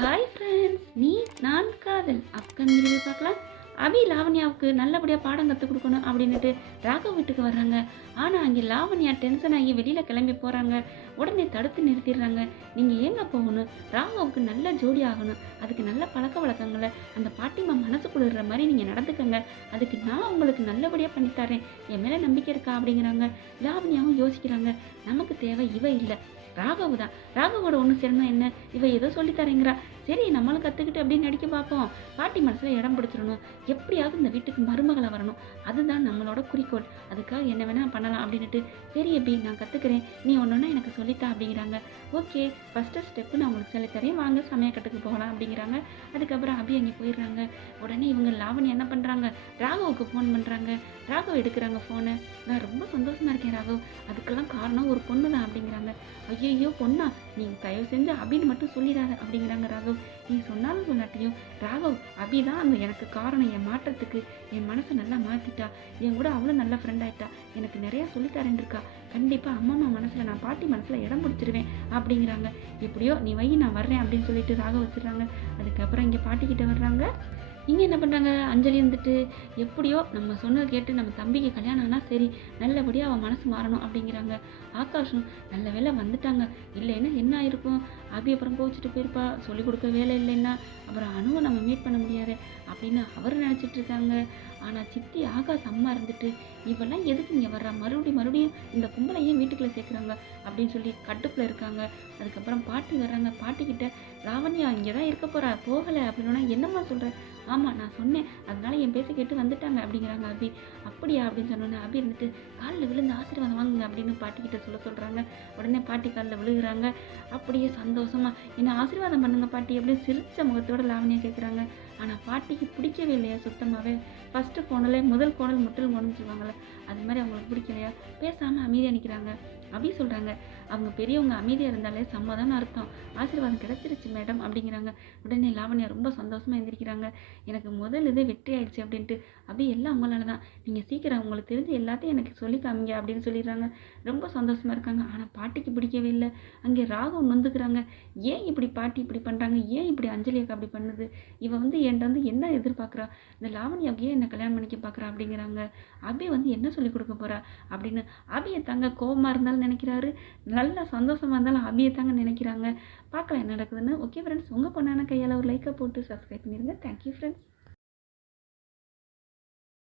Hi friends நீ நான் காதல். அப்கமிங் விரும்பி பார்க்கலாம். அபி லாவண்யாவுக்கு நல்லபடியாக பாடம் கற்றுக் கொடுக்கணும் அப்படின்னுட்டு ராகவ் வீட்டுக்கு வர்றாங்க. ஆனால் அங்கே லாவண்யா டென்ஷன் ஆகி வெளியில் கிளம்பி போகிறாங்க உடனே தடுத்து நிறுத்திடுறாங்க. நீங்கள் ஏங்க போகணும்? ராகவுக்கு நல்ல ஜோடி ஆகணும். அதுக்கு நல்ல பழக்க வழக்கங்களை அந்த பாட்டிமா மனசு குளிர்ற மாதிரி நீங்கள் நடந்துக்கங்க. அதுக்கு நான் உங்களுக்கு நல்லபடியாக பண்ணித்தரேன் என் மேலே நம்பிக்கை இருக்கா அப்படிங்கிறாங்க. லாவண்யாவும் யோசிக்கிறாங்க. நமக்கு தேவை இவ இல்லை. ராகவு தான். ராகவோட ஒன்று சிரமம் என்ன? இவ ஏதோ சொல்லித்தரேங்கிறா சரி நம்மளும் கற்றுக்கிட்டு அப்படின்னு நடிக்க பார்ப்போம். பாட்டி மனசில் இடம் பிடிச்சிடணும். எப்படியாவது இந்த வீட்டுக்கு மருமகளை வரணும். அதுதான் நம்மளோட குறிக்கோள். அதுக்காக என்ன வேணால் பண்ணலாம் அப்படின்னுட்டு. சரி எப்படி நான் கற்றுக்கிறேன் நீ ஒன்றுன்னா எனக்கு சொல்லித்தா அப்படிங்கிறாங்க. ஓகே ஃபஸ்ட்டு ஸ்டெப்பு நான் உங்களுக்கு சொல்லித்தரேன் வாங்க சமயக்கட்டுக்கு போகலாம் அப்படிங்கிறாங்க. அதுக்கப்புறம் அபி அங்கே போயிடுறாங்க. உடனே இவங்க லாவணி என்ன பண்ணுறாங்க ராகவுக்கு ஃபோன் பண்ணுறாங்க ராகவ் எடுக்கிறாங்க ஃபோனை நான் ரொம்ப சந்தோஷமாக இருக்கேன் ராகவ். அதுக்கெல்லாம் காரணம் ஒரு பொண்ணு தான் அப்படிங்கிறாங்க. ஐயோ பொண்ணா நீ தயவு செஞ்சு அபின்னு மட்டும் சொல்லிடாத அப்படிங்கிறாங்க ராகவ். நீ சொன்னாலும் சொல்லாட்டியும் ராகவ் அபி தான் அந்த எனக்கு காரணம். என் மாற்றத்துக்கு என் மனசை நல்லா மாற்றிட்டா என் கூட அவ்வளோ நல்ல ஃப்ரெண்ட் ஆயிட்டா. எனக்கு நிறையா சொல்லித்தரேன்ருக்கா கண்டிப்பாக அம்மா அம்மா மனசில் நான் பாட்டி மனசில் இடம் பிடிச்சிருவேன் அப்படிங்கிறாங்க. எப்படியோ நீ வை நான் வர்றேன் அப்படின்னு சொல்லிட்டு ராகவ் வச்சிடுறாங்க. அதுக்கப்புறம் இங்கே பாட்டிக்கிட்ட வர்றாங்க. இங்கே என்ன பண்ணுறாங்க அஞ்சலி வந்துட்டு எப்படியோ நம்ம சொன்னதை கேட்டு நம்ம தம்பிக்கு கல்யாணம் ஆனால் சரி நல்லபடியாக அவன் மனசு மாறணும் அப்படிங்கிறாங்க. ஆகாஷும் நல்ல வேலை வந்துட்டாங்க. இல்லைன்னா என்ன ஆயிருக்கும்? அபி அப்புறம் கோவிச்சிட்டு போயிருப்பா. சொல்லிக் கொடுக்க வேலை இல்லைன்னா அப்புறம் அணுவை நம்ம மீட் பண்ண முடியாது அப்படின்னு அவர் நினச்சிட்டு இருக்காங்க. ஆனால் சித்தி ஆகாஷ் அம்மா இருந்துட்டு இவெல்லாம் எதுக்கு இங்கே வர்றா? மறுபடியும் மறுபடியும் இந்த கும்பலையும் ஏன் வீட்டுக்குள்ளே சேர்க்குறாங்க? அப்படின்னு சொல்லி கட்டுக்குள்ளே இருக்காங்க. அதுக்கப்புறம் பாட்டி வர்றாங்க. பாட்டிக்கிட்ட லாவண்யா இங்கே தான் இருக்க போகிறா போகலை. அப்படின்னா என்னம்மா சொல்கிற ஆமாம் நான் சொன்னேன். அதனால என் பேச கேட்டு வந்துட்டாங்க. அப்படிங்கிறாங்க அபி. அப்படியா? அப்படின்னு சொன்னோன்னே அபி இருந்துட்டு காலில் விழுந்து ஆசீர்வாதம் வாங்குங்க. அப்படின்னு பாட்டிக்கிட்ட சொல்ல சொல்கிறாங்க உடனே பாட்டி காலில் விழுகிறாங்க. அப்படியே சந்தோஷமாக என்ன ஆசீர்வாதம் பண்ணுங்க பாட்டி அப்படின்னு சிரிச்ச முகத்தோட லாவணியா கேட்குறாங்க ஆனால் பாட்டிக்கு பிடிக்கவே இல்லையா? சுத்தமாகவே ஃபஸ்ட்டு கோணலே முதல் கோணல் முற்றிலும் கோணம்னு சொல்லுவாங்கள்ல அது மாதிரி அவங்களுக்கு பிடிக்கலையா? பேசாமல் அமைதியாக நிற்கிறாங்க அப்படி சொல்கிறாங்க அவங்க பெரியவங்க அமைதியாக இருந்தாலே சம்மதம்னு அர்த்தம். ஆசீர்வாதம் கிடச்சிருச்சு மேடம் அப்படிங்கிறாங்க. உடனே லாவண்யா ரொம்ப சந்தோஷமாக எழுந்திருக்கிறாங்க எனக்கு முதல் இது வெற்றி ஆயிடுச்சு அப்படின்ட்டு. அப்படி எல்லாம் அவங்களால தான் நீங்கள் சீக்கிரம் உங்களுக்கு தெரிஞ்சு எல்லாத்தையும் எனக்கு சொல்லி காமிங்க அப்படின்னு சொல்லிடுறாங்க. ரொம்ப சந்தோஷமாக இருக்காங்க. ஆனால் பாட்டிக்கு பிடிக்கவே இல்லை. அங்கே ராகம் நொந்துக்கிறாங்க. ஏன் இப்படி பாட்டி இப்படி பண்ணுறாங்க ஏன் இப்படி அஞ்சலி அக்கா அப்படி பண்ணுது? இவ வந்து என்கிட்ட வந்து என்ன எதிர்பார்க்குறா? இந்த லாவணி ஏன் என்ன கல்யாணம் பண்ணிக்க பார்க்குறா? அப்படிங்கிறாங்க. அபி வந்து என்ன சொல்லிக் கொடுக்க போறா? அப்படின்னு. அபியை தாங்க கோபமாக இருந்தாலும் நினைக்கிறாரு. நல்லா சந்தோஷமாக இருந்தாலும் அபியை தாங்க நினைக்கிறாங்க. பார்க்கலாம் என்ன நடக்குதுன்னு. ஓகே ஃப்ரெண்ட்ஸ் உங்கள் பொண்ணான கையால் ஒரு லைக்கை போட்டு சப்ஸ்கிரைப் பண்ணிடுங்க. Thank you friends